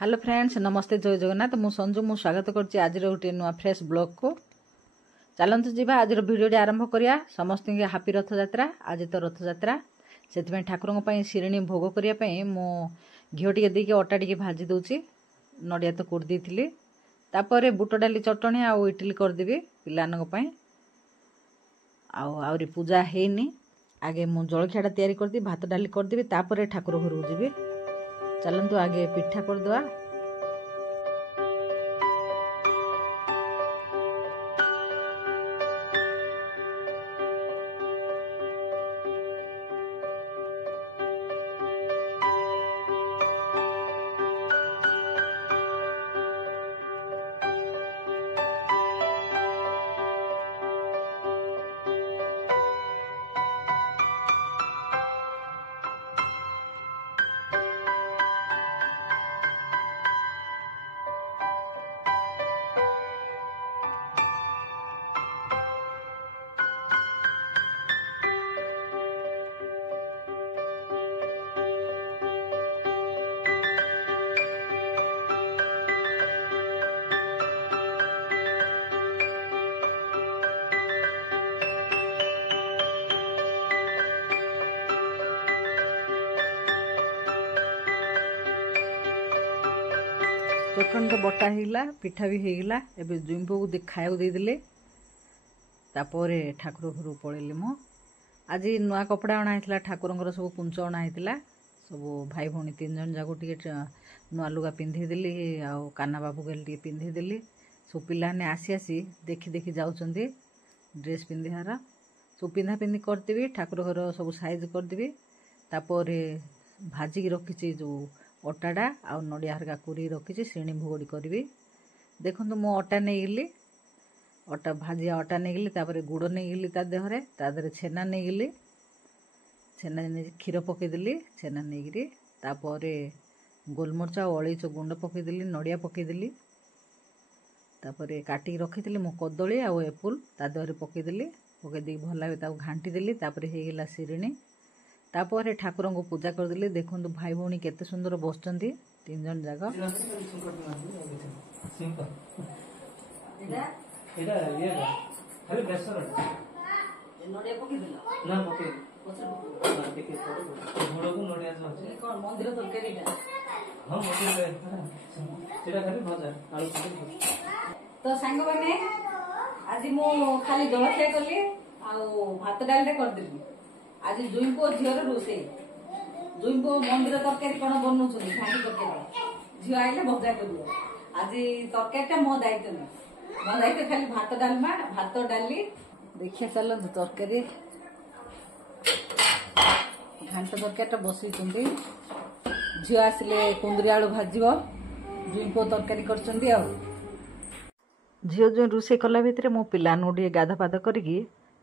Hello friends, नमस्ते, जय जगन्नाथ। मु संजू मु स्वागत करछि आज गोटे नुआ फ्रेश ब्लॉग को। चलतु जी आज भिडियो आरंभ करिया। समस्त हापी रथ यात्रा। आज तो रथ यात्रा से ठाकुर शिणी भोग करने मु घी टे देके अटा टे भाजी दूची। नड़िया तो कोड़ देती तापर बुट डाली चटणी आ इडली करदेवी पाई। आउरी पूजा हैनी। आगे मु जलखियाटा तैयारी करदी, भात डाली करदेवी, तापर ठाकुर घर को जीवी। चलतु आगे पिठा करदे। चटनी तो बटा होगा, पिठा भी होगा। एवं जुम्बू को खाया देदेले। तापर ठाकुर घर पलैली। मो आज नुआ कपड़ा अणाई ठाकुर सब कुंच अणाई सब भाई भौणी 3 जन जाक टे नुआ लुगा पिंधेदेली। आउ काना बाबू गली पिंधेदेली। सब पिलाने आसी आसी देखी देखी जाऊँ ड्रेस पिंधार सब पिंधा पिंधि करदेवी। ठाकुर घर सब साइज करदेवी। तापर भाजिकी रखी जो अटाटा आ नड़िया हरका कोरी रखी श्रेणी भोगड़ी करी। देखो मो अटा नहीं गली, अटा भाजिया अटा नहीं गली। तापर गुड़ नहीं गली ता देहरे छेना नहीं गली। छेना क्षीर पकईदेली। छेना नहीं तापर गोलमरचा अलैच गुंड पकईदेली, नड़िया पकईदेली। तापर काटी रखी मो कदली आ एप्पल ता देहरे पकईदेली। पकईदी भल भाव घाटी देली। तापर होगा शिणी। तापर ठाकुर को पूजा करदेली। देखो भाई भौणी केते सुंदर बसचंती 3 जन जाक। तो सांग मैंने आज मु खाली जलखिया कली भात डाल करदेली। आज जुईपो झीर रोसे जुईपो मंदिर तरकारी कौन बनौ घाटी तरकारी झील आइले भजा कर। आज तरकारी मो दायित्व नहीं। मो दायित्व खाली भात डालमा, भात डाली देखिए। चल तरकारी घाट तरकारी बसई झील आसिले कुंदरी आलू भाज जुईपो तरकारी कर। झील जो रोसे कला भितर मो पिला गाधा पाध करी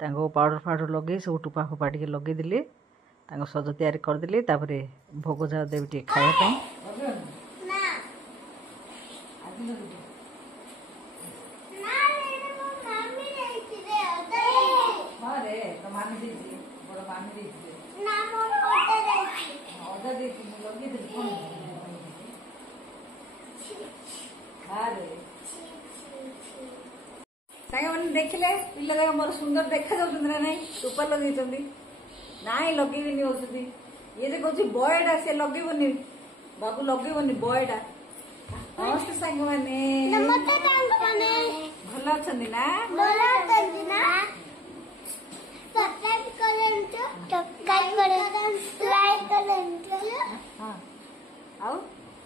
पाउडर फाउडर लगे सब टुपा फुपा टे लगेदेली। सज तैयारी करदेली। तापर भोग जा देवी टे खाया। देखिले पिला मोर सुंदर देखा जाऊँ ना नहीं टूपा लगे ना लगे औषधि ये जो कौन बयटा सी लगे बाबू लगे बयटा। नमस्ते सांग मैंने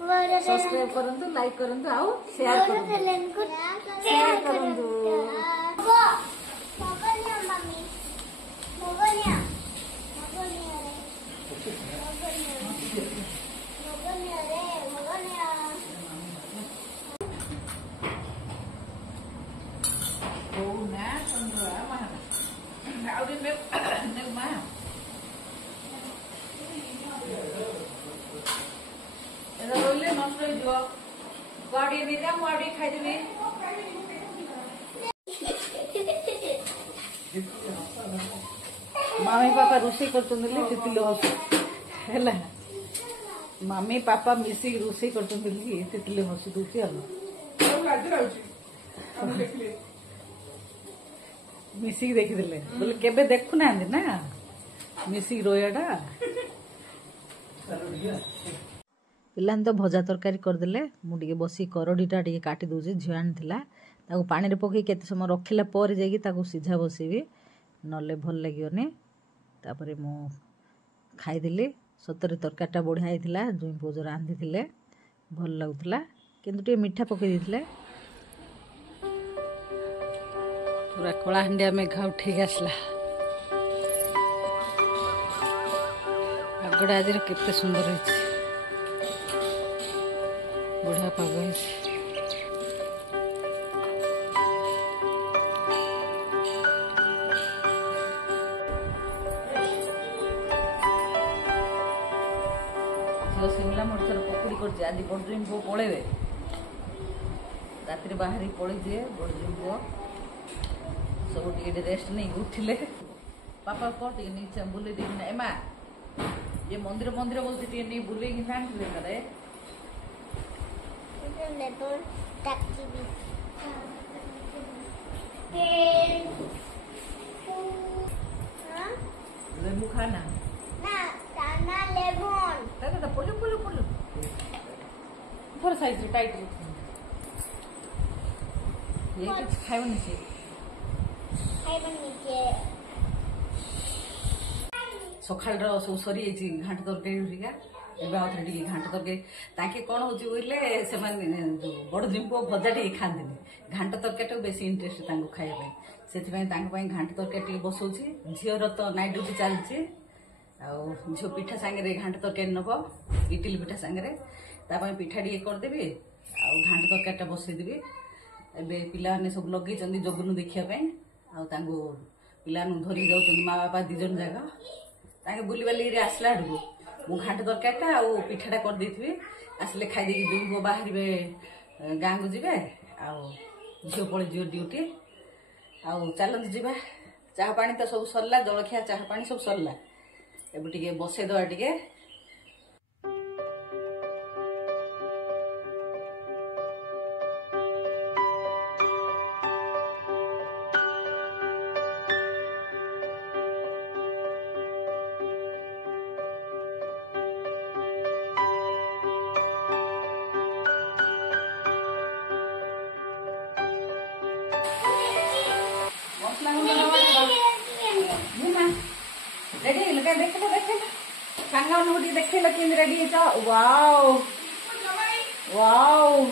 भल सब्सक्राइब करंतु, लाइक करंतु, आउ शेयर करंतु। खाईदेवी मम्मी पापा रोषे कर मम्मी पापा मिसिक रोषे कर तितली हसी दूसरी मिसिक देखी बोले केबे देखु ना मिसिक रोयाटा पिला तो भजा तरकारी करदे मुझे बसी करडीटा टे काटी दूसरी झील आनी पानी रे पकई केते समय रखिला पर जाकि सीझा बसैबी नले भल लगे तापर मु खाईदेली सतरे तरकारीटा बढ़िया होता जुई पोज रांधि भल लगुला किंतु मीठा पकई पूरा कलाहांडिया मेघा उठे आसला पागड़ा आज केते सुंदर है बढ़िया पाग है शिमला मरचर पकुड़ी कर आज बड़जुम पु पलैबे रात बाहरी पलैजे बड़जुम पु सब टे रेस्ट नहीं उठिले पापा कौन टे नहीं बुले देखना एमा ये मंदिर मंदिर बोलते टे नहीं बुले रे लेबू खाना ना लेमन दादा पोलो पोलो पोलो थोड़ा साइज रे टाइट रे ये कुछ खाइबनी छे सकाल सब सरी घाट तरकारी एवं घाट तरकारी कौन हो बड़ जिंपु भजा टे खाते घाट तरकारी बेसी इंटरेस्ट खाइबा से घाट तरकारी बसौची झीर तो नाइट ड्यूटी चलती झील पिठा सांगे घाट तरकारी नब इटिल पिठा सांगे पिठा टे करदेवी घाट तरकारी बसईदेवी एवं पिला सब लगे जगनू देखापी पिला धरिक जाऊँ माँ बापा दिजन जाक बुलबाली आसला आड़ू मु घाट तरकारी पिठाटा करदे आसले खाईदे जो बाहर गाँ को जी झील पड़े झील ड्यूटी चलते जावा चाह पानी तो सब सरला जलखिया चाह पानी सब सरला एबे टिके बसई दवा टिके रेडी लगे देख सांगा देखे रेडी वाओ वाओ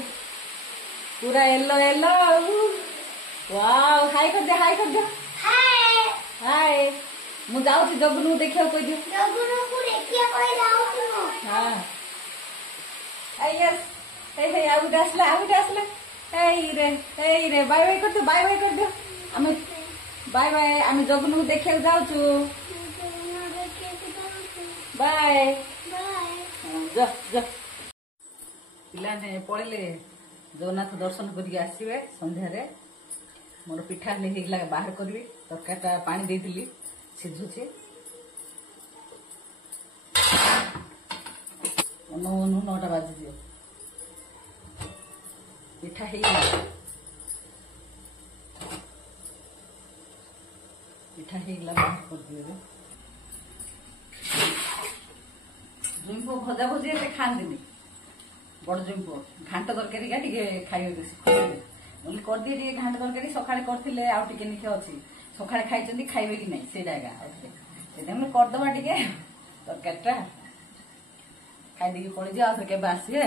पूरा येलो येलो वाओ हाय कर दे हाय कर दे हाय हाय मु जाऊ जगनू देखियो कोई दियो जगनू को देखियो कोई जाऊ हां यस हे आउ डसला हे रे बाय बाय कर दो हमें बाय बाय आम जगनू देखियो जाऊ बाय जा जा पिला ने पड़े जगन्नाथ दर्शन करके आसवे संध्यारे मोर पिठा होगा बाहर करी तरकारीटा पानी देती सीझुचे अनु अनु 9टा बाजी पिठा होगा बाहर कर दिए जुम्पु भजा भजी खाती बड़ जुम्पु घाट तरकारी खाइबे कर दिए घाट तरकारी सका करते अच्छी सका खाई खाइबे कि नहीं से करदबा टे तरकारीटा खाईदे पड़े जा के आसवे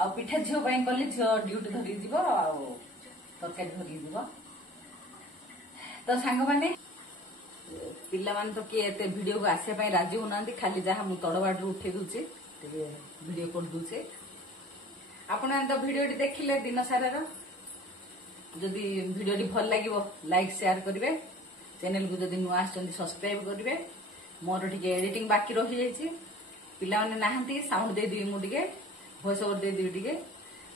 आ पिठा झील कली झील ड्यूटी धरिक जीव तरकारी धरिक जीव तो सांग माने पिला मान तो किए एते वीडियो को आसे राजी होना खाली जहाँ मुझे तड़बाड़ उठे दूचे वीडियो कर दूचे आपण तो वीडियो देखिले दिन सारा जदि वीडियो भल लगे लाइक शेयर करेंगे चैनल को जदि नुआ सब्सक्राइब करेंगे मोर टे एडिटिंग बाकी रही जाइए पिला माने नाहंती साउंड दे दी मुझे वॉइस ओवर दे दी टे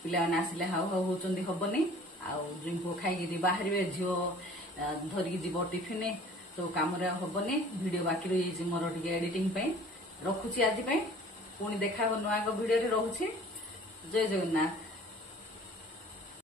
पिला माने आसिले हाउ हाउ होचंदी हबनी आ ड्रिंक खाई बाहर झील धरिक जीव टिफिन तो काम हबनी वीडियो बाकी रही मोर टे एडिटिंग रखुची आज पुणी देखा नुआ एक भिडियो रहुछि। जय जगन्नाथ।